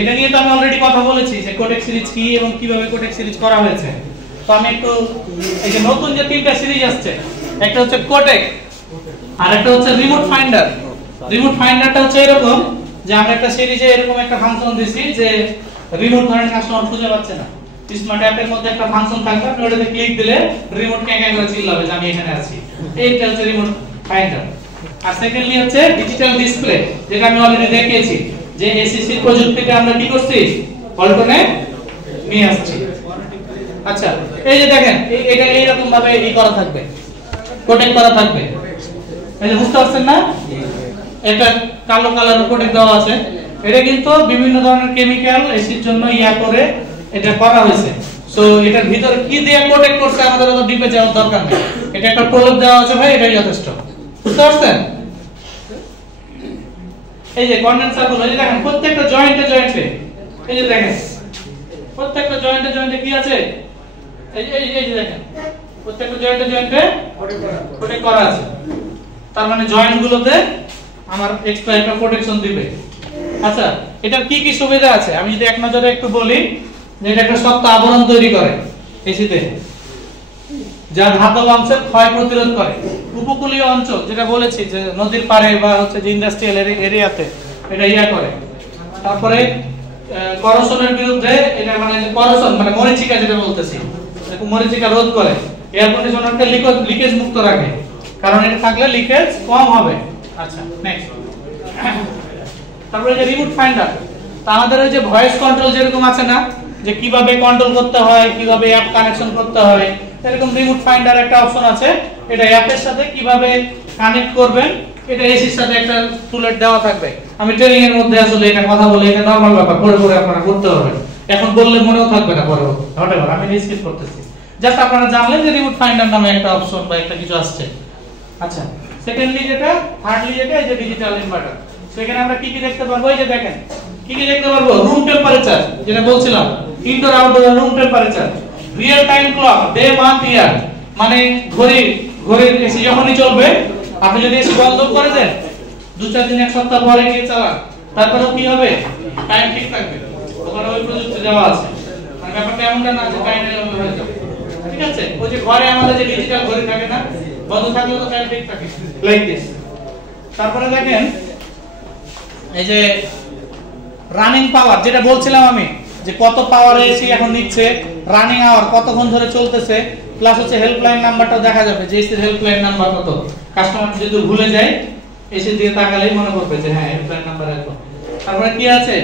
এটা নিয়ে তো আমি অলরেডি কথা বলেছি যে কোটেক সিরিজ কি এবং কিভাবে কোটেক সিরিজ করা হয়েছে। তো আমি একটু এই যে নতুন যে তিনটা সিরিজ আসছে, একটা হচ্ছে কোটেক, আর একটা হচ্ছে রিমোট ফাইন্ডার। রিমোট ফাইন্ডারটা হচ্ছে এরকম যে আমরা একটা সিরিজে এরকম একটা ফাংশন দিছি যে রিমোট ধরেন কাস্টমার খুঁজে পাচ্ছে না, স্মার্ট অ্যাপের মধ্যে একটা ফাংশন থাকবে, আপনি ওটাতে ক্লিক দিলে রিমোট ক্যাঁ করে চিল্লাবে যে আমি এখানে আছি। এইটা হচ্ছে রিমোট ফাইন্ডার। আর সেকেন্ডলি হচ্ছে ডিজিটাল ডিসপ্লে, যেটা আমি অলরেডি দেখিয়েছি যে এসিসি প্রযুক্তিতে আমরা কি করছি, পল্টনে নিয়ে আসছি। আচ্ছা, এই যে দেখেন এটা এইরকম ভাবে এই করা থাকবে, কোটেক করা থাকবে, এই যে বুঝতে পারছেন না, এটা কালো কালার কোটেক দেওয়া আছে। এটা কিন্তু বিভিন্ন ধরনের কেমিক্যাল এসির জন্য ইয়া করে এটা করা হয়েছে। সো এটার ভিতরে কি দিয়ে কোটেক করছে আমাদের তো ডিপে যাওয়ার দরকার নেই, এটা একটা প্রলেপ দেওয়া আছে ভাই, এটাই যথেষ্ট। বুঝতে পারছেন? এই যে কন্ডেন্সার গুলো, এই যে দেখেন প্রত্যেকটা জয়েন্টে জয়েন্টে, এই যে দেখেন প্রত্যেকটা জয়েন্টে জয়েন্টে কি আছে, এই যে দেখেন প্রত্যেকটা জয়েন্টে জয়েন্টে কোটেক করা আছে। তার মানে জয়েন্ট গুলোতে আমার এক্সট্রা একটা প্রোটেকশন দিবে। আচ্ছা, এটার কি কি সুবিধা আছে আমি যদি এক নজরে একটু বলি, যে এটা একটা শক্ত আবরণ তৈরি করে এসিতে, যা ধাতব অংশের ক্ষয় প্রতিরোধ করে। উপকূলীয় অঞ্চল যেটা বলেছি যে নদীর পাড়ে বা হচ্ছে যে ইন্ডাস্ট্রিয়াল এরিয়াতে এটা ইয়া করে। তারপরে করোশনের বিরুদ্ধে এটা মানে করোশন মানে মরিচিকা যেটা বলতেছি, মরিচিকা রোধ করে। এয়ার কন্ডিশনারকে লিকেজ মুক্ত রাখে, কারণ এটা থাকলে লিকেজ কম হবে। আচ্ছা, নেক্সট। তারপরে যে রিমোট ফাইন্ডার, তা আমাদের ওই যে ভয়েস কন্ট্রোল যেরকম আছে না, যে কিভাবে কন্ট্রোল করতে হয়, কিভাবে অ্যাপ কানেকশন করতে হয়, এরকম রিমোট ফাইন্ডার একটা অপশন আছে। এটা অ্যাপের সাথে কিভাবে কানেক্ট করবেন, এটা এসির সাথে একটা টুলেট দেওয়া থাকবে। আমি ট্রেনিং এর মধ্যে আসলে এটা কথা বলে, এটা নরমাল ব্যাপার, পরে পরে আপনারা করতে হবে, এখন বললে মনেও থাকবে না পরে হঠাৎ আমি স্কিপ করতেছি। জাস্ট আপনারা জানলেন যে রিমোট ফাইন্ডার নামে একটা অপশন বা একটা কিছু আসছে। আচ্ছা, সেকেন্ডলি যেটা, থার্ডলি যেটা, এই যে ডিজিটাল ইনভার্টার। সেখানে আমরা কি কি দেখতে পারবো, এই যে দেখেন কি কি দেখতে পারবো, রুম টেম্পারেচার যেটা বলছিলাম, indoor outdoor room temperature, real time clock, day month ইয়ার, মানে ঘড়ির এসি যখনই চলবে, আপনি যদি এসি বন্ধ করে দেন 2-4 দিন, এক সপ্তাহ পরে গিয়ে চালান, তারপরেও কি হবে, টাইম ঠিক থাকবে। ওখানে ওই প্রযুক্তি দেওয়া আছে, মানে ব্যাপারটা এমনটা না যে টাইম এলোমেলো হয়ে যাবে। ঠিক আছে, ওই যে ঘরে আমাদের যে ডিজিটাল ঘড়ি থাকে না, বন্ধ থাকলেও তো টাইম ঠিক থাকে, লাইক দিস। তারপরে দেখেন এই যে রানিং পাওয়ার যেটা বলছিলাম আমি, যে কত পাওয়ার এসি এখন নিচ্ছে, রানিং আওয়ার কতক্ষণ ধরে চলতেছে, প্লাস হচ্ছে হেল্পলাইন নাম্বারটাও দেখা যাবে যে এসির হেল্পলাইন নাম্বার কত। কাস্টমার যদি ভুলে যায় এসি দিয়ে তাকালেই মনে করবে যে হ্যাঁ হেল্পলাইন নাম্বার এত। তারপরে কি আছে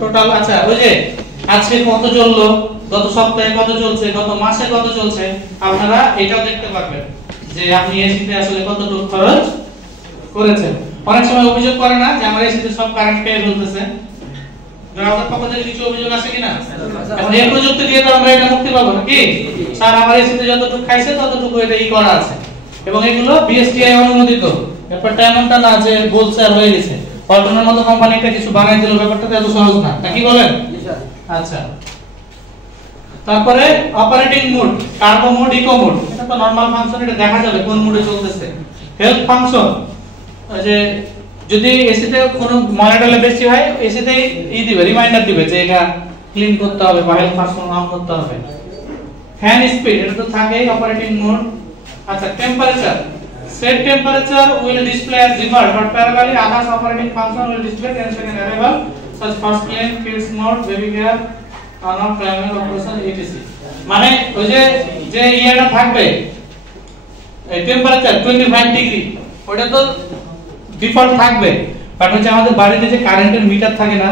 টোটাল, আচ্ছা ওই যে আজকে কত চললো, গত সপ্তাহে কত চলছে, গত মাসে কত চলছে, আপনারা এটাও দেখতে পারবেন যে আপনি এসিতে আসলে কতটুকু খরচ করেছেন। অনেক সময় অভিযোগ করে না যে আমার এসিতে সব কারেন্ট পেয়ে ফেলতেছে, গ্রাহকের পক্ষ থেকে কিছু অভিযোগ আছে কিনা? এখন এই প্রযুক্তি দিয়ে তো আমরা এটা মুক্তি পাবো নাকি, স্যার আমার এসিতে যতটুকু খাইছে ততটুকু এটা ই করা আছে, এবং এগুলো বিএসটিআই অনুমোদিত। ব্যাপারটা এমনটা না যে বলছে আর হয়ে গেছে, পল্টনের মতো কোম্পানি একটা কিছু বানাই দিল, ব্যাপারটা তো এত সহজ না, নাকি বলেন? আচ্ছা, তারপরে operating mode, turbo mode, eco mode, এটা তো নরমাল ফাংশন, এটা দেখা যাবে কোন মোডে চলতেছে। হেল্প ফাংশন, যে যদি এসিতে কোনো মনিটরে বেশি হয়, এসিতে দিবে রিমাইন্ডার দিবে যে এটা ক্লিন করতে হবে বা হেল্প ফাংশন অন করতে হবে। ফ্যান স্পিড, এটা তো থাকেই অপারেটিং মোড। আচ্ছা, temperature, set temperature will display as default but parallelly others operating function will display 10 second arrival such first clean, kids mode, baby care, on off, primary operation, etc. মানে ওই যে ইয়াটা থাকবে temperature 25 degree, ওটা তো default থাকবে, but হচ্ছে আমাদের বাড়িতে যে কারেন্টের মিটার থাকে না,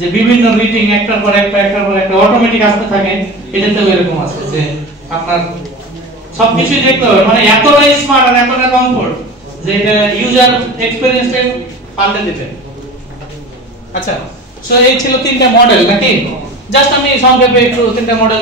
যে বিভিন্ন রিডিং একটার পর একটা অটোমেটিক আসতে থাকে, এটাতেও এরকম আছে যে আপনার সবকিছুই দেখতে হবে, মানে এতটাই স্মার্ট আর এতটা কমফোর্ট যে এটা ইউজার এক্সপেরিয়েন্সটা পাল্টে দিতে। আচ্ছা, সো এই ছিল তিনটা মডেল নাকি, জাস্ট আমি সংক্ষেপে একটু তিনটা মডেল